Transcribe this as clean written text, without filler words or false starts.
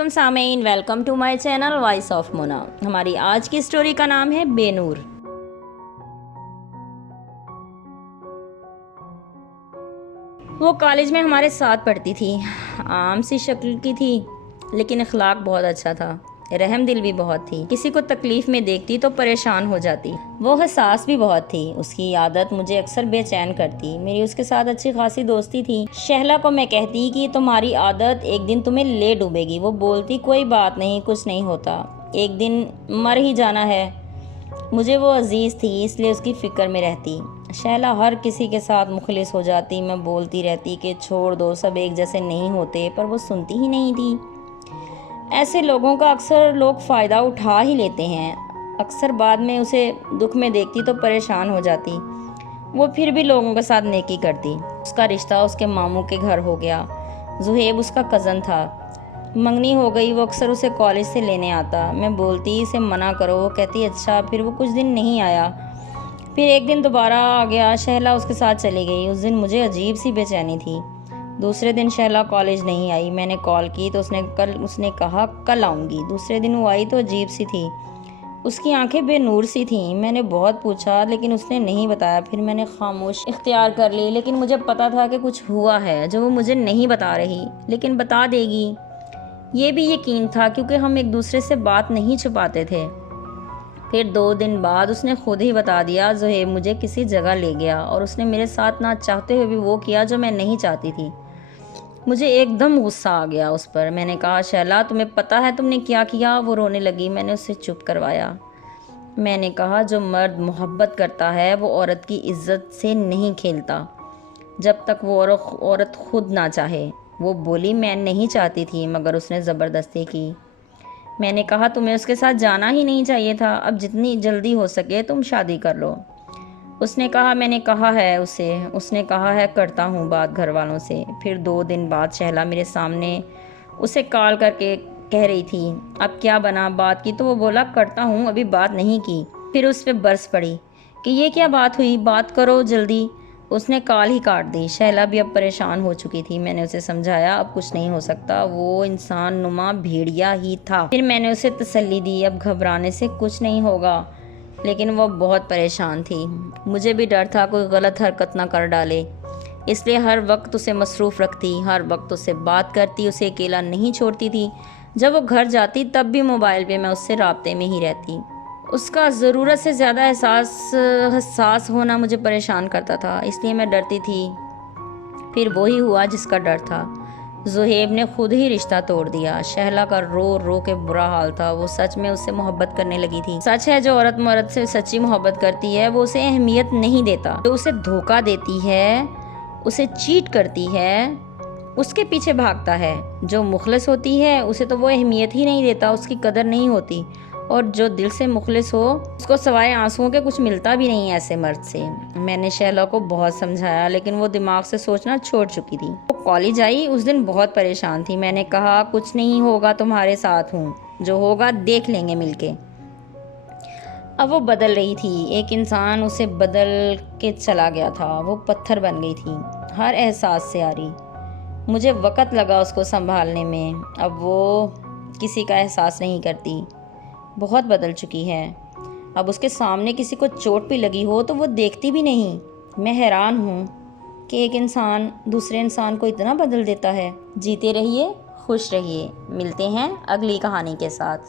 علیکم سامعین، welcome to my channel voice of Mona. ہماری آج کی سٹوری کا نام ہے بے نور۔ وہ کالج میں ہمارے ساتھ پڑھتی تھی، عام سی شکل کی تھی لیکن اخلاق بہت اچھا تھا، رحم دل بھی بہت تھی، کسی کو تکلیف میں دیکھتی تو پریشان ہو جاتی۔ وہ حساس بھی بہت تھی، اس کی عادت مجھے اکثر بے چین کرتی۔ میری اس کے ساتھ اچھی خاصی دوستی تھی۔ شہلا کو میں کہتی کہ تمہاری عادت ایک دن تمہیں لے ڈوبے گی، وہ بولتی کوئی بات نہیں، کچھ نہیں ہوتا، ایک دن مر ہی جانا ہے۔ مجھے وہ عزیز تھی، اس لیے اس کی فکر میں رہتی۔ شہلا ہر کسی کے ساتھ مخلص ہو جاتی، میں بولتی رہتی کہ چھوڑ دو، سب ایک جیسے نہیں ہوتے، پر وہ سنتی ہی نہیں تھی۔ ایسے لوگوں کا اکثر لوگ فائدہ اٹھا ہی لیتے ہیں۔ اکثر بعد میں اسے دکھ میں دیکھتی تو پریشان ہو جاتی۔ وہ پھر بھی لوگوں کے ساتھ نیکی کرتی۔ اس کا رشتہ اس کے ماموں کے گھر ہو گیا۔ زہیب اس کا کزن تھا، منگنی ہو گئی۔ وہ اکثر اسے کالج سے لینے آتا، میں بولتی اسے منع کرو، وہ کہتی اچھا۔ پھر وہ کچھ دن نہیں آیا، پھر ایک دن دوبارہ آ گیا۔ شہلا اس کے ساتھ چلی گئی۔ اس دن مجھے عجیب سی بے چینی تھی۔ دوسرے دن شہلا کالج نہیں آئی، میں نے کال کی تو اس نے کہا کل آؤں گی۔ دوسرے دن وہ آئی تو عجیب سی تھی، اس کی آنکھیں بے نور سی تھیں۔ میں نے بہت پوچھا لیکن اس نے نہیں بتایا، پھر میں نے خاموش اختیار کر لی، لیکن مجھے پتا تھا کہ کچھ ہوا ہے جو وہ مجھے نہیں بتا رہی، لیکن بتا دے گی یہ بھی یقین تھا، کیونکہ ہم ایک دوسرے سے بات نہیں چھپاتے تھے۔ پھر 2 دن بعد اس نے خود ہی بتا دیا، زہیب مجھے کسی جگہ لے گیا اور اس نے میرے ساتھ نہ چاہتے ہوئے بھی وہ کیا جو میں نہیں چاہتی تھی۔ مجھے ایک دم غصہ آ گیا اس پر۔ میں نے کہا شہلا تمہیں پتا ہے تم نے کیا کیا؟ وہ رونے لگی، میں نے اسے چپ کروایا۔ میں نے کہا جو مرد محبت کرتا ہے وہ عورت کی عزت سے نہیں کھیلتا جب تک وہ عورت خود نہ چاہے۔ وہ بولی میں نہیں چاہتی تھی مگر اس نے زبردستی کی۔ میں نے کہا تمہیں اس کے ساتھ جانا ہی نہیں چاہیے تھا، اب جتنی جلدی ہو سکے تم شادی کر لو۔ اس نے کہا میں نے کہا ہے اس نے کہا ہے کرتا ہوں بات گھر والوں سے۔ پھر 2 دن بعد شہلا میرے سامنے اسے کال کر کے کہہ رہی تھی اب کیا بنا، بات کی؟ تو وہ بولا کرتا ہوں، ابھی بات نہیں کی۔ پھر اس پہ برس پڑی کہ یہ کیا بات ہوئی، بات کرو جلدی۔ اس نے کال ہی کاٹ دی۔ شہلا بھی اب پریشان ہو چکی تھی۔ میں نے اسے سمجھایا اب کچھ نہیں ہو سکتا، وہ انسان نما بھیڑیا ہی تھا۔ پھر میں نے اسے تسلی دی اب گھبرانے سے کچھ نہیں ہوگا، لیکن وہ بہت پریشان تھی۔ مجھے بھی ڈر تھا کوئی غلط حرکت نہ کر ڈالے، اس لیے ہر وقت اسے مصروف رکھتی، ہر وقت اسے بات کرتی، اسے اکیلا نہیں چھوڑتی تھی۔ جب وہ گھر جاتی تب بھی موبائل پہ میں اس سے رابطے میں ہی رہتی۔ اس کا ضرورت سے زیادہ حساس ہونا مجھے پریشان کرتا تھا، اس لیے میں ڈرتی تھی۔ پھر وہی ہوا جس کا ڈر تھا، زہیب نے خود ہی رشتہ توڑ دیا۔ شہلا کا رو رو کے برا حال تھا، وہ سچ میں اس سے محبت کرنے لگی تھی۔ سچ ہے جو عورت مرد سے سچی محبت کرتی ہے وہ اسے اہمیت نہیں دیتا، جو اسے دھوکہ دیتی ہے، اسے چیٹ کرتی ہے، اس کے پیچھے بھاگتا ہے۔ جو مخلص ہوتی ہے اسے تو وہ اہمیت ہی نہیں دیتا، اس کی قدر نہیں ہوتی، اور جو دل سے مخلص ہو اس کو سوائے آنسوؤں کے کچھ ملتا بھی نہیں ایسے مرد سے۔ میں نے شہلا کو بہت سمجھایا لیکن وہ دماغ سے سوچنا چھوڑ چکی تھی۔ وہ کالج آئی، اس دن بہت پریشان تھی۔ میں نے کہا کچھ نہیں ہوگا، تمہارے ساتھ ہوں، جو ہوگا دیکھ لیں گے مل کے۔ اب وہ بدل رہی تھی، ایک انسان اسے بدل کے چلا گیا تھا، وہ پتھر بن گئی تھی، ہر احساس سے آری۔ مجھے وقت لگا اس کو سنبھالنے میں، اب وہ کسی کا احساس نہیں کرتی، بہت بدل چکی ہے۔ اب اس کے سامنے کسی کو چوٹ بھی لگی ہو تو وہ دیکھتی بھی نہیں۔ میں حیران ہوں کہ ایک انسان دوسرے انسان کو اتنا بدل دیتا ہے۔ جیتے رہیے، خوش رہیے، ملتے ہیں اگلی کہانی کے ساتھ۔